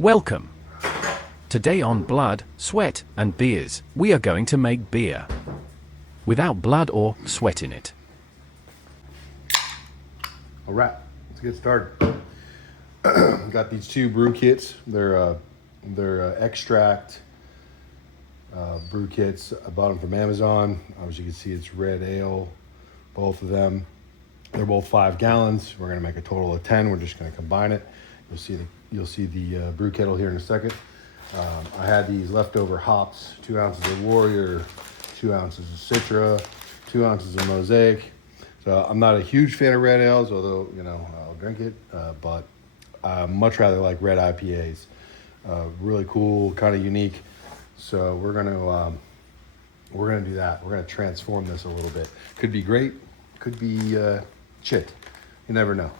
Welcome! Today on Blood, Sweat, and Beers, we are going to make beer. Without blood or sweat in it. All right, let's get started. Got these two brew kits. They're extract brew kits. I bought them from Amazon. As you can see, it's red ale, both of them. They're both 5 gallons. We're gonna make a total of 10. We're just gonna combine it. You'll see the brew kettle here in a second. I had these leftover hops, 2 ounces of Warrior, 2 ounces of Citra, 2 ounces of Mosaic. So I'm not a huge fan of red ales, although, I'll drink it, but I much rather like red IPAs. Really cool, kind of unique. So we're gonna do that. We're gonna transform this a little bit. Could be great, could be shit. You never know.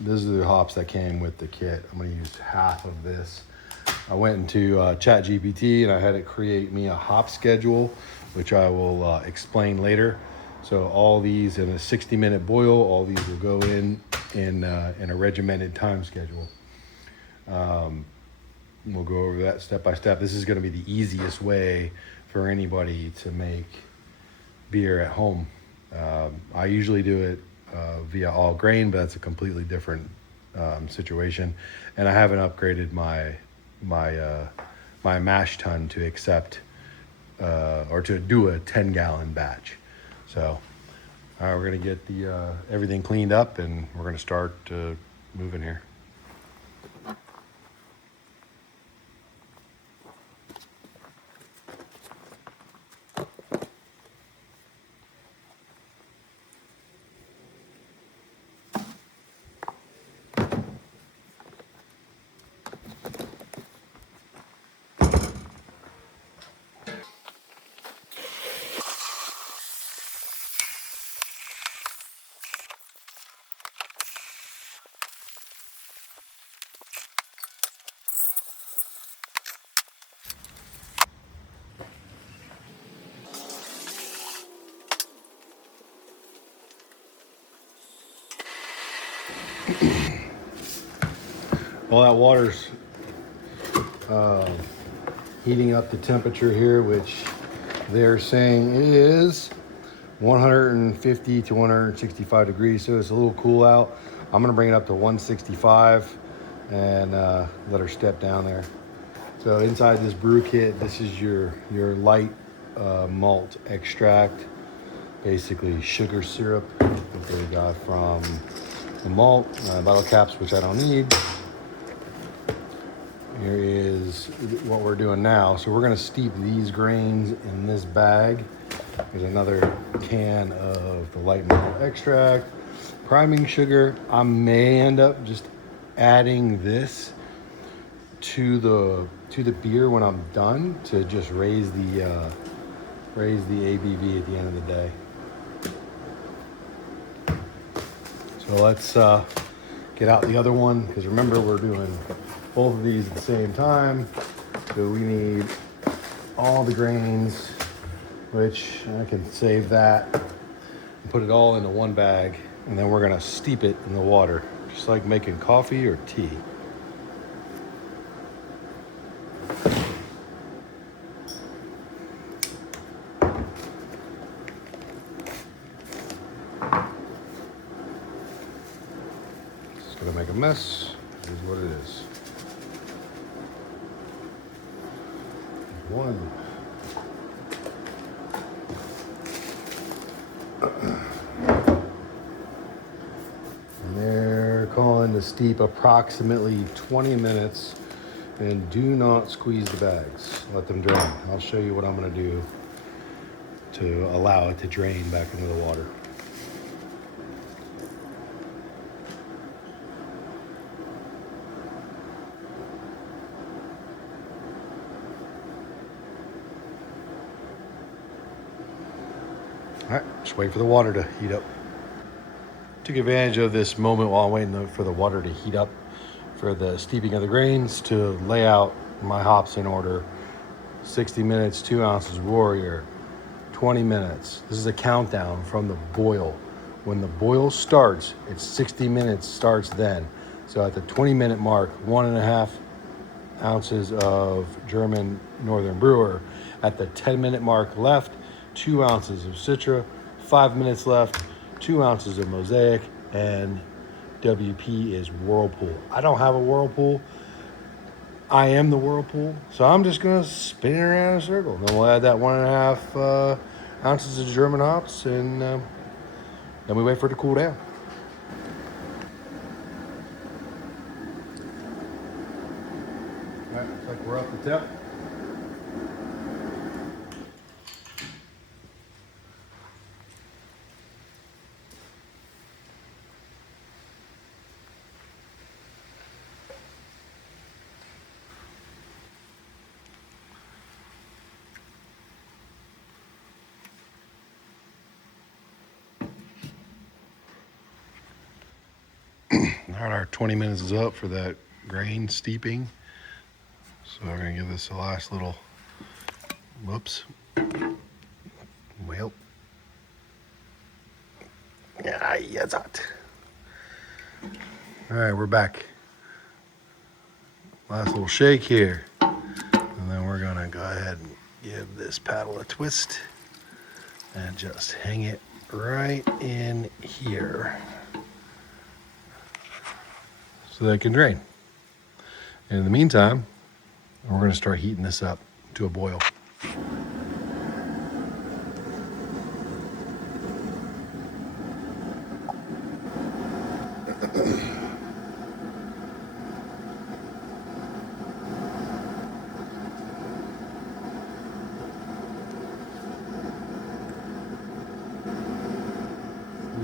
These are the hops that came with the kit. I'm gonna use half of this. I went into ChatGPT and I had it create me a hop schedule, which I will explain later. So all these in a 60-minute boil, all these will go in a regimented time schedule. We'll go over that step by step. This is gonna be the easiest way for anybody to make beer at home. I usually do it via all grain, but that's a completely different situation. And I haven't upgraded my mash tun to accept or to do a 10-gallon batch. So we're gonna get the everything cleaned up and we're gonna start moving here. Well, that water's heating up the temperature here, which they're saying is 150 to 165 degrees, so it's a little cool out. I'm gonna bring it up to 165 and let her step down there. So inside this brew kit, this is your light malt extract, basically sugar syrup that they got from the malt, bottle caps, which I don't need. Here is what we're doing now. So we're gonna steep these grains in this bag. There's another can of the light malt extract. Priming sugar, I may end up just adding this to the beer when I'm done to just raise the ABV at the end of the day. So let's get out the other one, because remember, we're doing both of these at the same time. So we need all the grains, which I can save that and put it all into one bag, and then we're gonna steep it in the water, just like making coffee or tea. It's gonna make a mess. It is what it is. One. And they're calling the steep approximately 20 minutes, and do not squeeze the bags. Let them drain. I'll show you what I'm gonna do to allow it to drain back into the water. All right, just wait for the water to heat up. Took advantage of this moment while I'm waiting for the water to heat up for the steeping of the grains to lay out my hops in order. 60 minutes, 2 ounces Warrior, 20 minutes. This is a countdown from the boil. When the boil starts, it's 60 minutes starts then. So at the 20-minute mark, 1.5 ounces of German Northern Brewer. At the 10-minute mark left, 2 ounces of Citra. 5 minutes left, 2 ounces of Mosaic, and WP is Whirlpool. I don't have a Whirlpool. I am the Whirlpool, so I'm just gonna spin it around in a circle. Then we'll add that 1.5 ounces of German hops, and then we wait for it to cool down. All right, looks like we're up the tip. All right, our 20 minutes is up for that grain steeping. So we're gonna give this a last little, whoops. Well, yeah, that's hot. All right, we're back. Last little shake here. And then we're gonna go ahead and give this paddle a twist and just hang it right in here so that it can drain. And in the meantime, we're gonna start heating this up to a boil.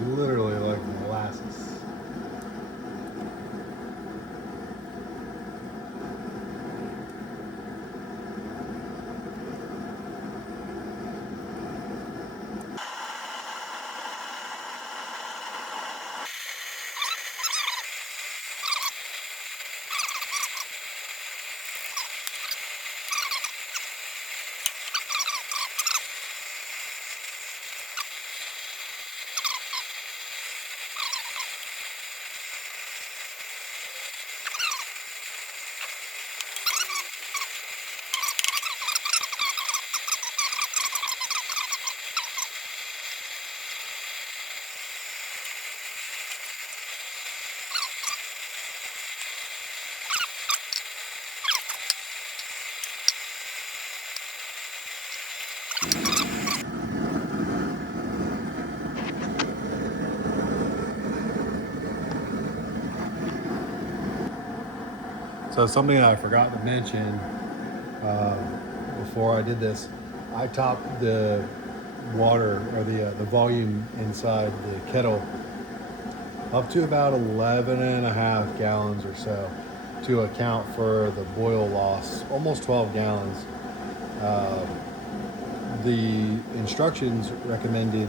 Literally like molasses. So something I forgot to mention before I did this, I topped the water or the volume inside the kettle up to about 11.5 gallons or so to account for the boil loss, almost 12 gallons. The instructions recommended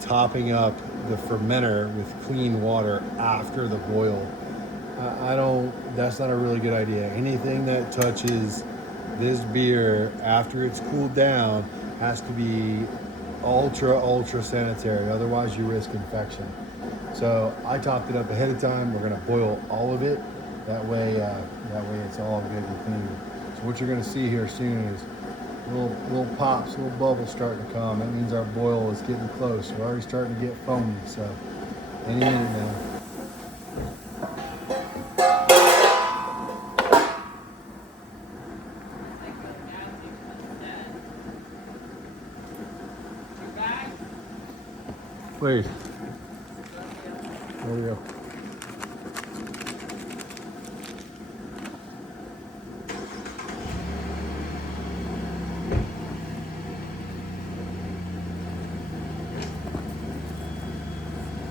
topping up the fermenter with clean water after the boil. That's not a really good idea. Anything that touches this beer after it's cooled down has to be ultra sanitary. Otherwise you risk infection. So I topped it up ahead of time. We're gonna boil all of it. That way it's all good and clean. So what you're gonna see here soon is little pops, little bubbles starting to come. That means our boil is getting close. We're already starting to get foamy. So any minute now. Please. There we go.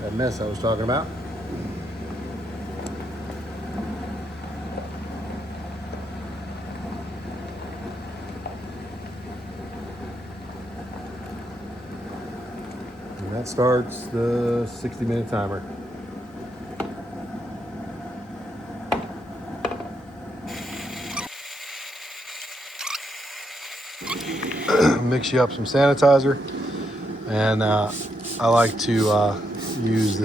That mess I was talking about. And that starts the 60-minute timer. Mix you up some sanitizer, and I like to use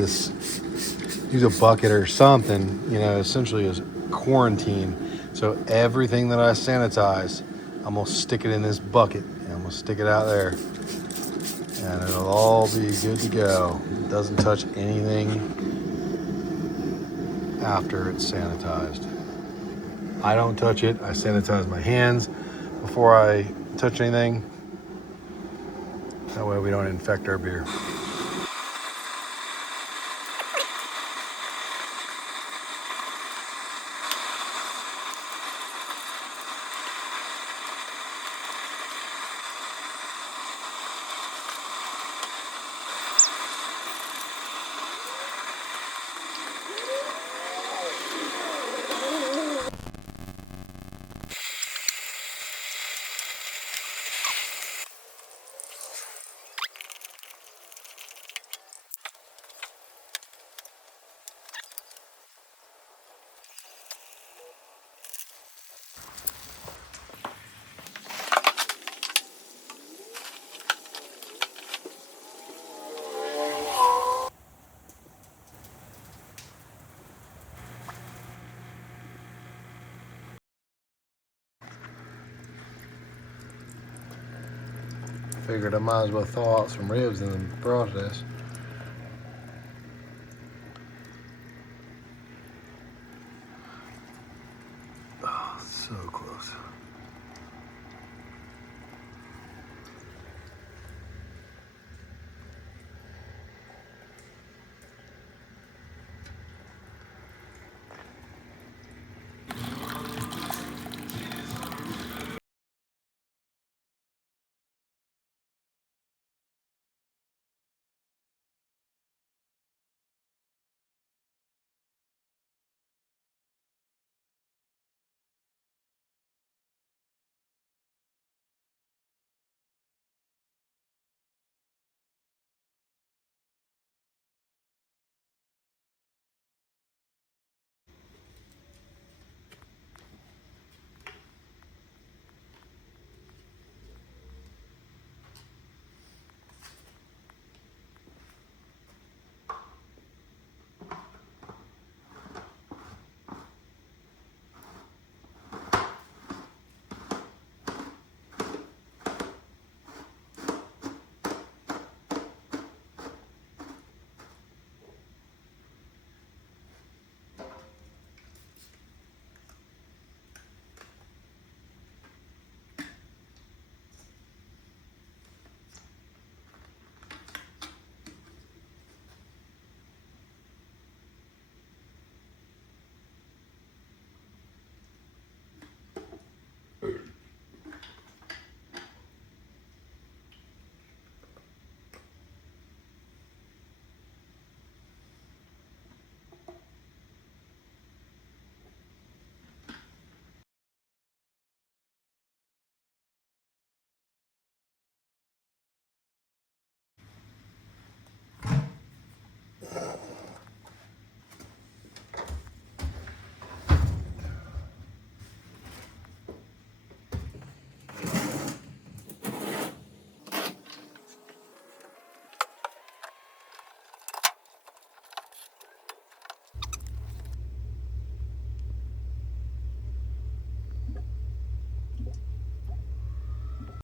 use a bucket or something, you know, essentially as quarantine. So everything that I sanitize, I'm gonna stick it in this bucket and I'm gonna stick it out there and it'll all be good to go. It doesn't touch anything after it's sanitized. I don't touch it. I sanitize my hands before I touch anything. That way we don't infect our beer. Figured I might as well thaw out some ribs in the process. Oh, so close.